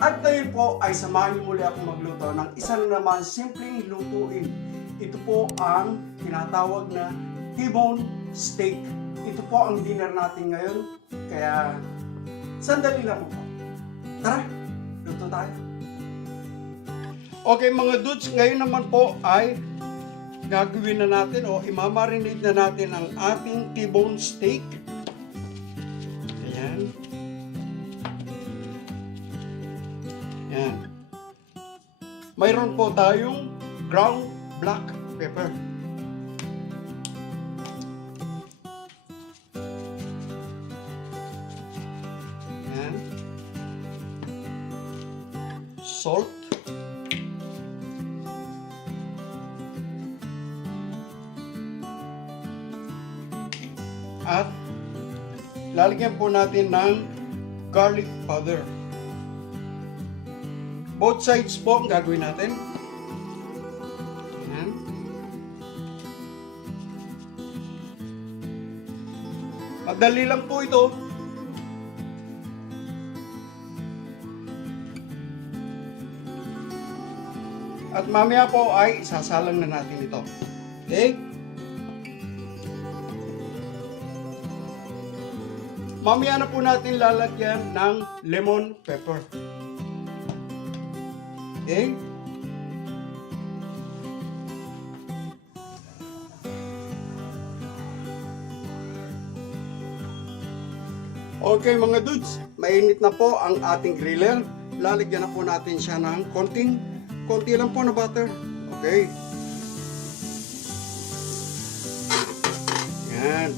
At ngayon po ay samahan niyo muli ako magluto ng isa na naman simpleng lutuin. Ito po ang tinatawag na T-bone steak. Ito po ang dinner natin ngayon. Kaya sandali lang po. Tara, luto tayo. Okay mga dudes, ngayon naman po ay gagawin na natin o imamarinate na natin ang ating T-bone steak. Ayan. Ayan. Mayroon po tayong ground black pepper. Ayan. Salt. At lalagyan po natin ng garlic powder. Both sides po ang gagawin natin. Ayan. Madali lang po ito. At mamaya po ay isasalang na natin ito. Okay? Mamaya na po natin lalagyan ng lemon pepper. Okay? Okay mga dudes, mainit na po ang ating griller. Lalagyan na po natin siya ng konti lang po na butter. Okay? Yan.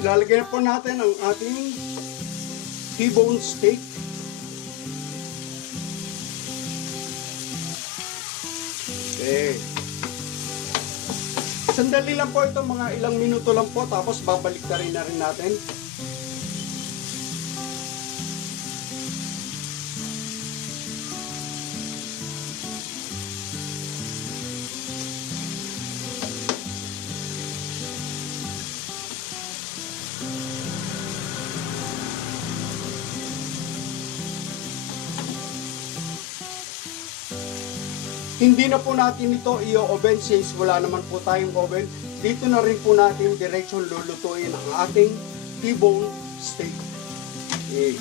Ilalagay na po natin ang ating T-bone steak. Okay. Sandali lang po ito, mga ilang minuto lang po, tapos babalik na rin natin. Hindi na po natin ito i-oven since wala naman po tayong oven. Dito na rin po natin diretsyon lulutuin ang ating T-bone steak. Okay.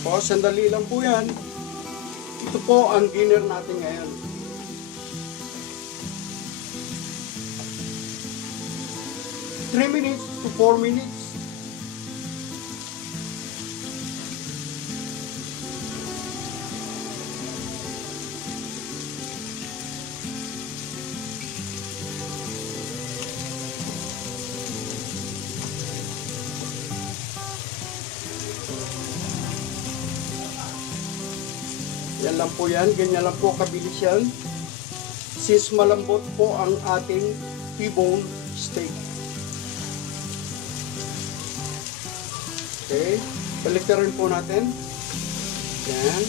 Po, sandali lang po yan. Ito po ang dinner natin ngayon. Three minutes to 4 minutes. Yan lang po yan. Ganyan lang po kabilis yan. Since malambot po ang ating T-bone steak. Okay, balik na rin po natin. Yan.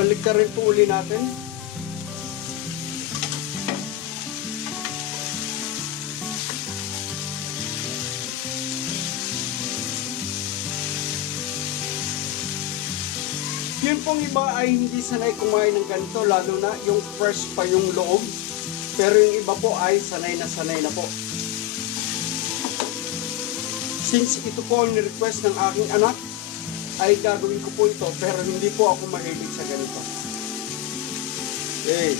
Balik na rin po uli natin. Yun pong iba ay hindi sanay kumain ng ganito, lalo na yung fresh pa yung loob. Pero yung iba po ay sanay na po. Since ito po ang request ng aking anak, ay gagawin ko po ito, pero hindi po ako mahilig sa ganito. Okay.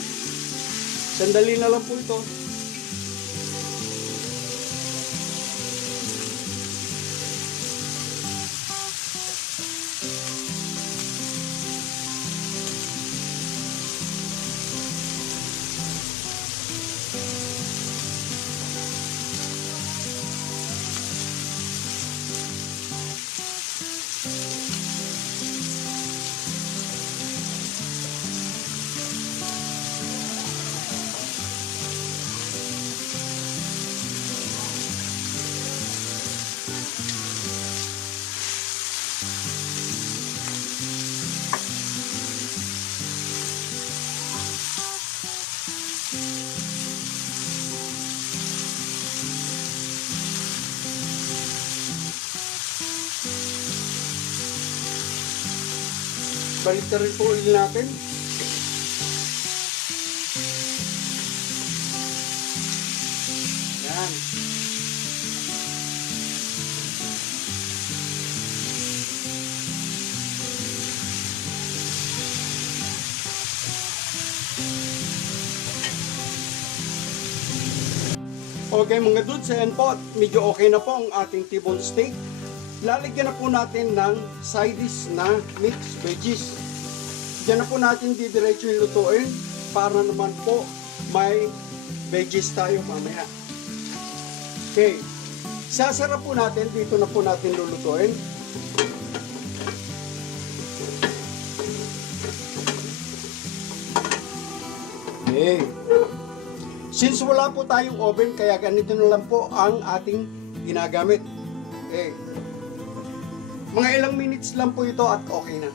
Sandali na lang po ito. Balik na rin po ulit natin. Yan. Okay mga dudes, ayan po, medyo okay na po ang ating T-bone steak. Lalagyan na po natin ng side dish na mixed veggies. Diyan na po natin didiretso yung lutuin para naman po may veggies tayo mamaya. Okay, sasarap po natin, dito na po natin lulutuin. Okay. Since wala po tayong oven, kaya ganito na lang po ang ating ginagamit. Okay. Mga ilang minutes lang po ito at okay na.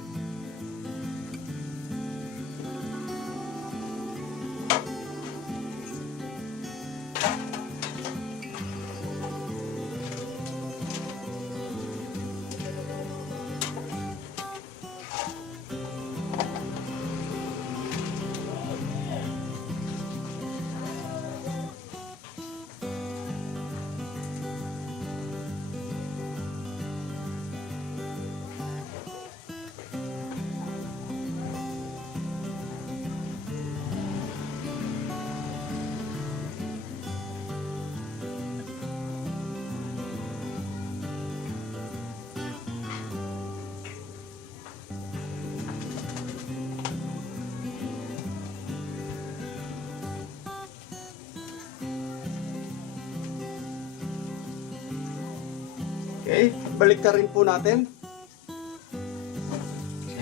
Okay, balik na rin po natin.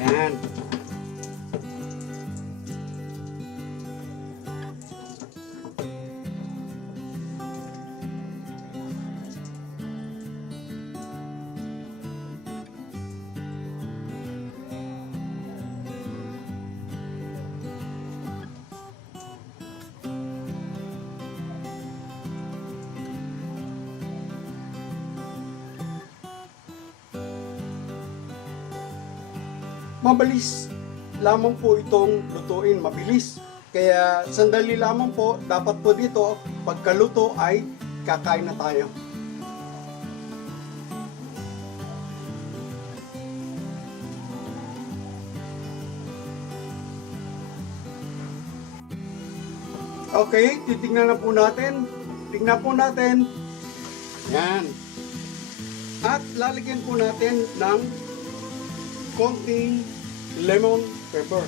Ayan. Mabilis lamang po itong lutuin, mabilis. Kaya sandali lamang po, dapat po dito, pagkaluto ay kakain na tayo. Okay, titingnan na po natin. Tingnan po natin. Yan. At lalagyan po natin ng konting lemon pepper.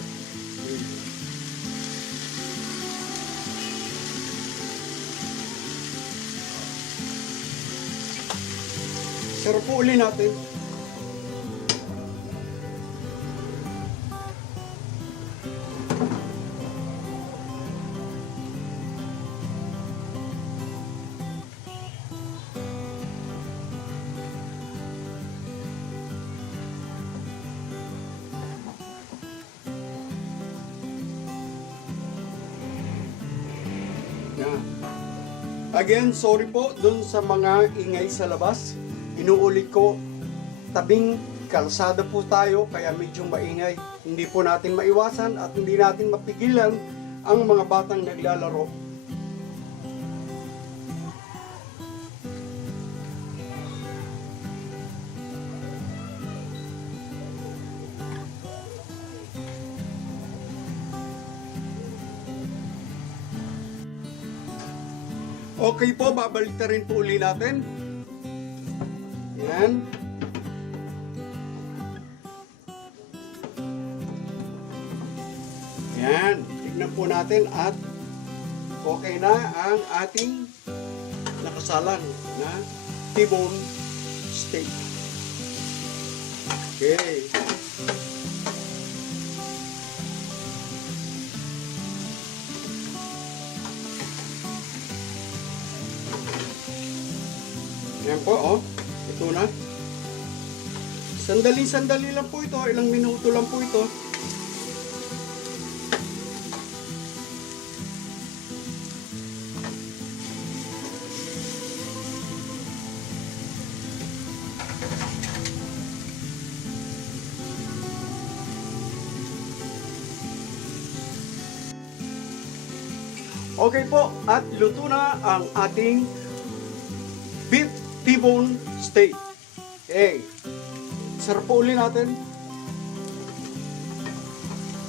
Sarap po uli natin. Again, sorry po dun sa mga ingay sa labas. Inuulit ko, tabing kalsada po tayo kaya medyo maingay. Hindi po natin maiwasan at hindi natin mapigilan ang mga batang naglalaro. Okay po, babalik na rin po uli natin. Yan. Yan. Tignan po natin at okay na ang ating nakasalang na T-bone steak. Okay. Yan po, oh. Ito na. Sandali-sandali lang po ito. Ilang minuto lang po ito. Okay po, at luto na ang ating beef T-bone steak. Okay. Sarap po uli natin.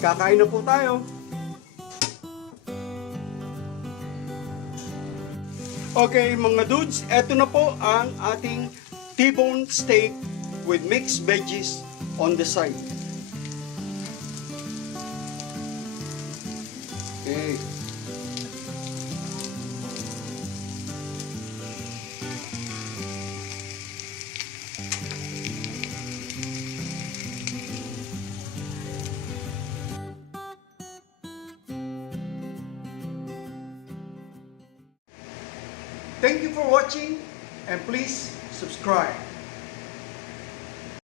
Kakain na po tayo. Okay mga dudes, eto na po ang ating T-bone steak with mixed veggies on the side. Okay. Thank you for watching and please subscribe.